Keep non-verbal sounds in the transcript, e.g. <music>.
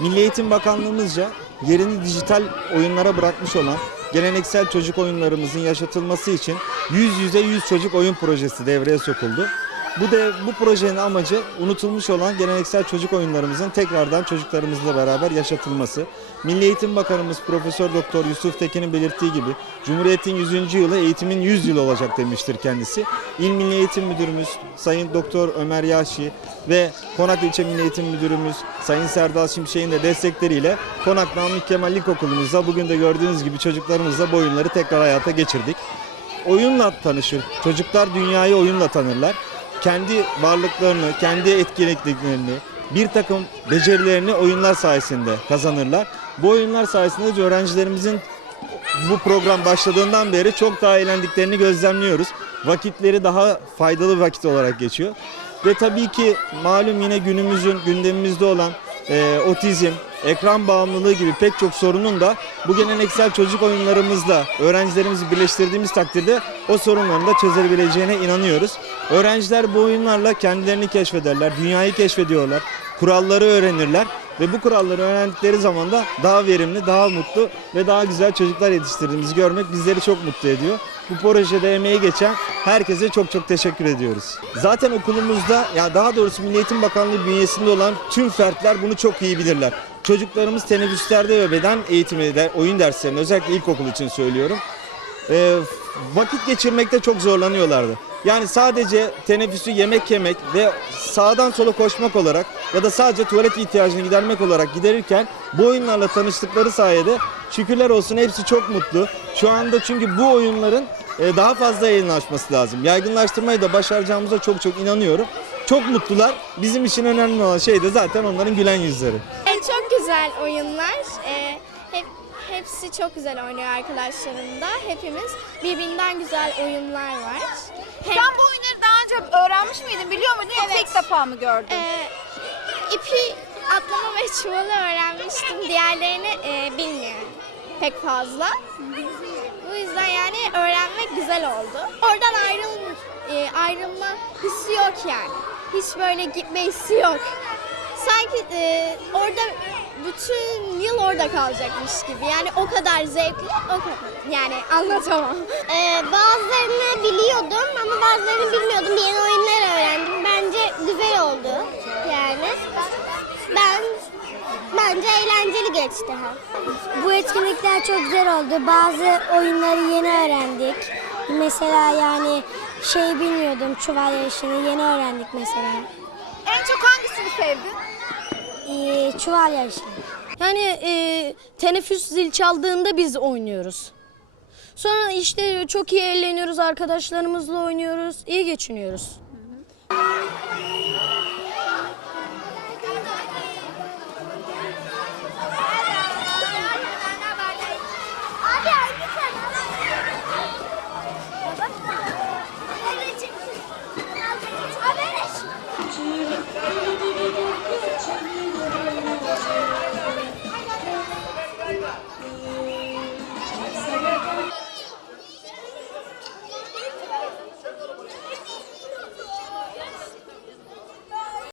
Milli Eğitim Bakanlığımızca yerini dijital oyunlara bırakmış olan geleneksel çocuk oyunlarımızın yaşatılması için yüz yüze yüz çocuk oyun projesi devreye sokuldu. Bu de bu projenin amacı unutulmuş olan geleneksel çocuk oyunlarımızın tekrardan çocuklarımızla beraber yaşatılması. Milli Eğitim Bakanımız Profesör Doktor Yusuf Tekin'in belirttiği gibi Cumhuriyet'in 100. yılı eğitimin 100 yılı olacak demiştir kendisi. İl Milli Eğitim Müdürümüz Sayın Doktor Ömer Yaşi ve Konak İlçe Milli Eğitim Müdürümüz Sayın Serdal Şimşek'in de destekleriyle Konak Namık Kemal İlkokulumuzda bugün de gördüğünüz gibi çocuklarımızla bu oyunları tekrar hayata geçirdik oyunla tanışır. Çocuklar dünyayı oyunla tanırlar. Kendi varlıklarını, kendi etkinliklerini, bir takım becerilerini oyunlar sayesinde kazanırlar. Bu oyunlar sayesinde de öğrencilerimizin bu program başladığından beri çok daha eğlendiklerini gözlemliyoruz. Vakitleri daha faydalı vakit olarak geçiyor. Ve tabii ki malum yine günümüzün gündemimizde olan e, otizm, ekran bağımlılığı gibi pek çok sorunun da bu geleneksel çocuk oyunlarımızla öğrencilerimizi birleştirdiğimiz takdirde o sorunların da çözebileceğine inanıyoruz. Öğrenciler bu oyunlarla kendilerini keşfederler, dünyayı keşfediyorlar, kuralları öğrenirler ve bu kuralları öğrendikleri zaman da daha verimli, daha mutlu ve daha güzel çocuklar yetiştirdiğimizi görmek bizleri çok mutlu ediyor. Bu projede emeği geçen herkese çok çok teşekkür ediyoruz. Zaten okulumuzda ya daha doğrusu Milli Eğitim Bakanlığı bünyesinde olan tüm fertler bunu çok iyi bilirler. Çocuklarımız teneffüslerde ve beden eğitimi, de, oyun derslerinde özellikle ilkokul için söylüyorum. e, vakit geçirmekte çok zorlanıyorlardı. Yani sadece teneffüsü yemek yemek ve sağdan sola koşmak olarak ya da sadece tuvalet ihtiyacını gidermek olarak giderirken bu oyunlarla tanıştıkları sayede şükürler olsun hepsi çok mutlu. Şu anda çünkü bu oyunların e, daha fazla yayınlaşması lazım. Yaygınlaştırmayı da başaracağımıza çok çok inanıyorum. Çok mutlular. Bizim için önemli olan şey de zaten onların gülen yüzleri. Çok güzel oyunlar. E, hepsi çok güzel oynuyor arkadaşlarım da. Hepimiz birbirinden güzel oyunlar var. Hem, Sen bu oyunları daha önce öğrenmiş miydin? Biliyor muydun yoksa Evet. ilk defa mı gördün? e, ipi atlama ve çuvalı öğrenmiştim. Diğerlerini e, bilmiyorum pek fazla. Bu yüzden yani öğrenmek güzel oldu. Oradan ayrıl, e, ayrılma hissi yok yani. Hiç böyle gitme hissi yok. Sanki e, orada bütün yıl orada kalacakmış gibi. Yani o kadar zevkli, o kadar. Yani anlatamam. <laughs> Ee, bazılarını biliyordum ama bazılarını bilmiyordum. Yeni oyunlar öğrendim. Bence güzel oldu yani. Ben bence eğlenceli geçti. Bu etkinlikler çok güzel oldu. Bazı oyunları yeni öğrendik. Mesela yani şey bilmiyordum çuval yarışını yeni öğrendik mesela. En çok hangisini sevdin? e, çuval yarışı. Yani e, teneffüs zil çaldığında biz oynuyoruz. Sonra işte çok iyi eğleniyoruz, arkadaşlarımızla oynuyoruz, iyi geçiniyoruz.